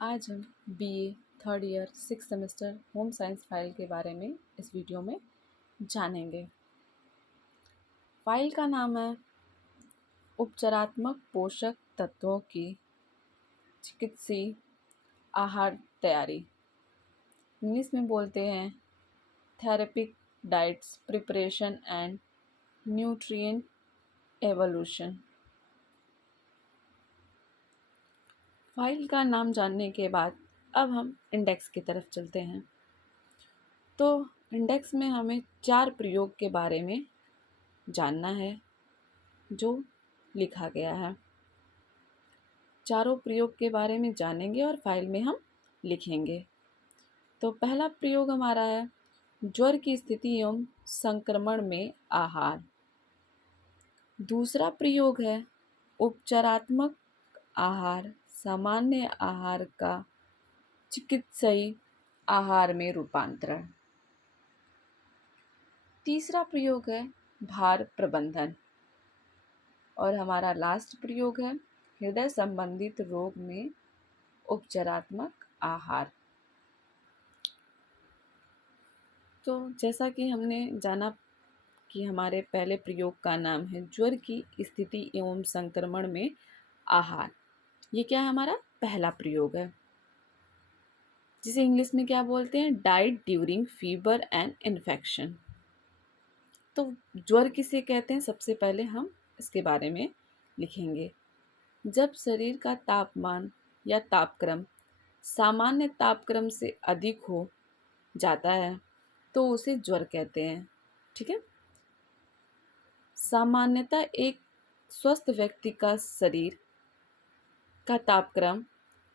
आज हम BA third year 6 semester home science file के बारे में इस वीडियो में जानेंगे। फाइल का नाम है उपचारात्मक पोषक तत्वों की चिकित्सीय आहार तैयारी। इंग्लिश में बोलते हैं therapeutic diets preparation and nutrient evolution. File का नाम जानने के बाद अब हम इंडेक्स की तरफ चलते हैं। तो इंडेक्स में हमें 4 प्रयोग के बारे में जानना है जो लिखा गया है। चारों प्रयोग के बारे में जानेंगे और फाइल में हम लिखेंगे। तो पहला प्रयोग हमारा है ज्वर की स्थिति एवं संक्रमण में आहार। दूसरा प्रयोग है उपचारात्मक आहार सामान्य आहार का चिकित्सीय आहार में रूपांतरण। तीसरा प्रयोग है भार प्रबंधन और हमारा लास्ट प्रयोग है हृदय संबंधित रोग में उपचारात्मक आहार। तो जैसा कि हमने जाना कि हमारे पहले प्रयोग का नाम है ज्वर की स्थिति एवं संक्रमण में आहार। ये क्या है? हमारा पहला प्रयोग है जिसे इंग्लिश में क्या बोलते हैं? Diet during fever and infection. तो ज्वर किसे कहते हैं? सबसे पहले हम इसके बारे में लिखेंगे। जब शरीर का तापमान या तापक्रम सामान्य तापक्रम से अधिक हो जाता है तो उसे ज्वर कहते हैं। ठीक है। सामान्यतः एक स्वस्थ व्यक्ति का शरीर का तापक्रम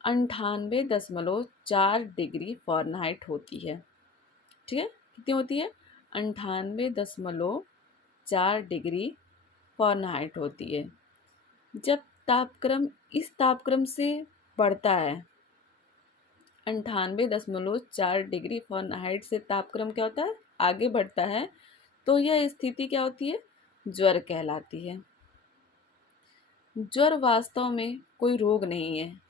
98.4 डिग्री फ़ारेनहाइट होती है। ठीक है, कितनी होती है? 98.4 डिग्री फ़ारेनहाइट होती है। जब तापक्रम इस तापक्रम से बढ़ता है 98.4 डिग्री फ़ारेनहाइट से तापक्रम क्या होता है? आगे बढ़ता है तो यह स्थिति क्या होती है? ज्वर कहलाती है। ज्वर वास्तव में कोई रोग नहीं है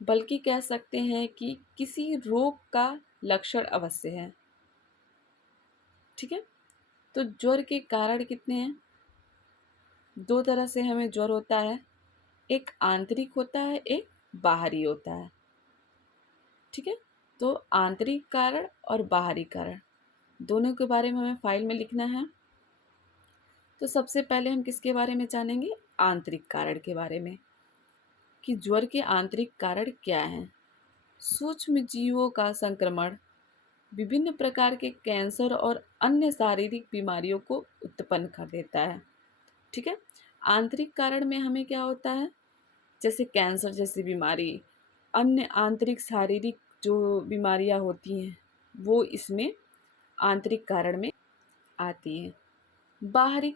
बल्कि कह सकते हैं कि किसी रोग का लक्षण अवश्य है। ठीक है। तो ज्वर के कारण कितने हैं? 2 तरह से हमें ज्वर होता है, एक आंतरिक होता है, एक बाहरी होता है। ठीक है। तो आंतरिक कारण और बाहरी कारण दोनों के बारे में हमें फाइल में लिखना है। तो सबसे पहले हम किसके बारे में जानेंगे? आंतरिक कारण के बारे में कि ज्वर के आंतरिक कारण क्या हैं। सूक्ष्म जीवों का संक्रमण विभिन्न प्रकार के कैंसर और अन्य शारीरिक बीमारियों को उत्पन्न कर देता है। ठीक है। आंतरिक कारण में हमें क्या होता है? जैसे कैंसर जैसी बीमारी, अन्य आंतरिक शारीरिक जो बीमारियां होती हैं वो इसमें आंतरिक कारण में आती हैं। बाहरी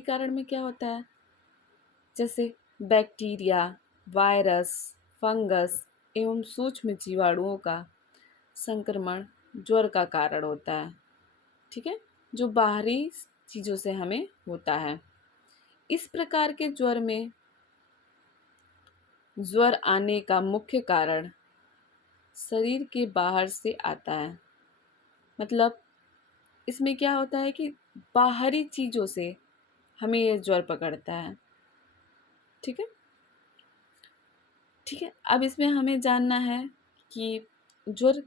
कारण में क्या होता है? जैसे बैक्टीरिया, वायरस, फंगस एवं सूक्ष्म जीवाणुओं का संक्रमण ज्वर का कारण होता है। ठीक है, जो बाहरी चीज़ों से हमें होता है। इस प्रकार के ज्वर में ज्वर आने का मुख्य कारण शरीर के बाहर से आता है। मतलब इसमें क्या होता है कि बाहरी चीज़ों से हमें यह ज्वर पकड़ता है। ठीक है। ठीक है, अब इसमें हमें जानना है कि ज्वर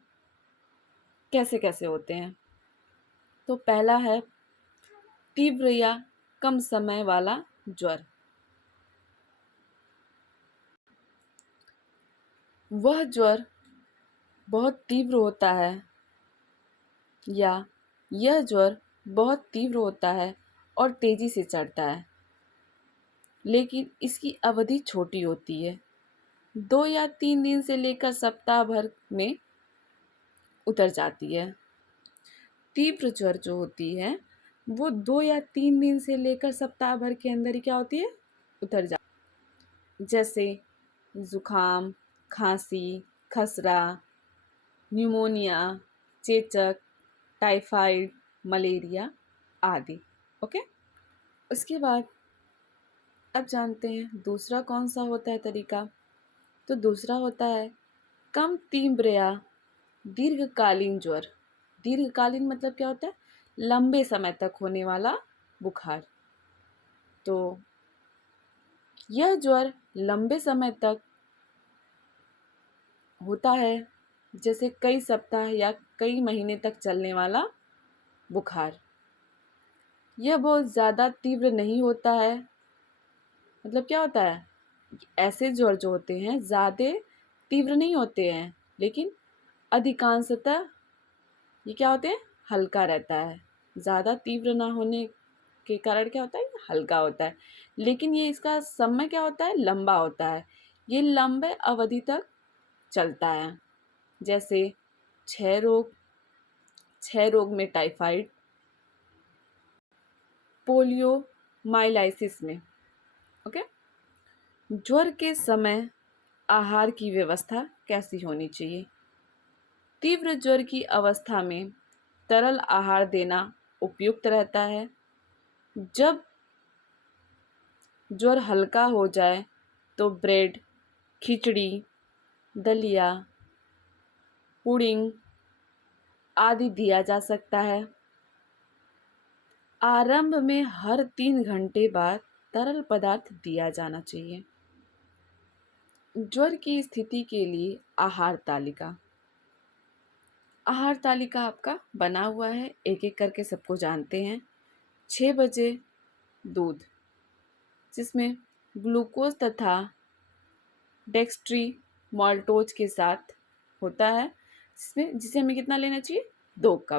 कैसे कैसे होते हैं। तो पहला है तीव्र या कम समय वाला ज्वर। वह ज्वर बहुत तीव्र होता है या यह ज्वर बहुत तीव्र होता है और तेजी से चढ़ता है लेकिन इसकी अवधि छोटी होती है। 2 या 3 दिन से लेकर सप्ताह भर में उतर जाती है। तीव्र ज्वर जो होती है वो 2 या 3 दिन से लेकर सप्ताह भर के अंदर ही क्या होती है? उतर जाती। जैसे जुखाम, खांसी, खसरा, न्यूमोनिया, चेचक, टाइफाइड, मलेरिया आदि। ओके। उसके बाद अब जानते हैं दूसरा कौन सा होता है तरीका। तो दूसरा होता है कम तीव्र या दीर्घकालीन ज्वर। दीर्घकालीन मतलब क्या होता है? लंबे समय तक होने वाला बुखार। तो यह ज्वर लंबे समय तक होता है, जैसे कई सप्ताह या कई महीने तक चलने वाला बुखार। यह बहुत ज़्यादा तीव्र नहीं होता है। मतलब क्या होता है? ऐसे ज्वर जो होते हैं ज़्यादा तीव्र नहीं होते हैं, लेकिन अधिकांशतः ये क्या होते हैं? हल्का रहता है। ज़्यादा तीव्र ना होने के कारण क्या होता है? ये हल्का होता है। लेकिन ये इसका समय क्या होता है? लंबा होता है। ये लंबे अवधि तक चलता है। जैसे क्षय रोग, क्षय रोग में टाइफाइड, पोलियो माइलाइसिस में। ओके। ज्वर के समय आहार की व्यवस्था कैसी होनी चाहिए? तीव्र ज्वर की अवस्था में तरल आहार देना उपयुक्त रहता है। जब ज्वर हल्का हो जाए तो ब्रेड, खिचड़ी, दलिया, पुडिंग आदि दिया जा सकता है। आरंभ में हर 3 घंटे बाद तरल पदार्थ दिया जाना चाहिए। ज्वर की स्थिति के लिए आहार तालिका। आहार तालिका आपका बना हुआ है, एक एक करके सबको जानते हैं। 6 बजे दूध, जिसमें ग्लूकोज तथा डेक्स्ट्री मॉल्टोज के साथ होता है, जिसे हमें कितना लेना चाहिए? 2 कप।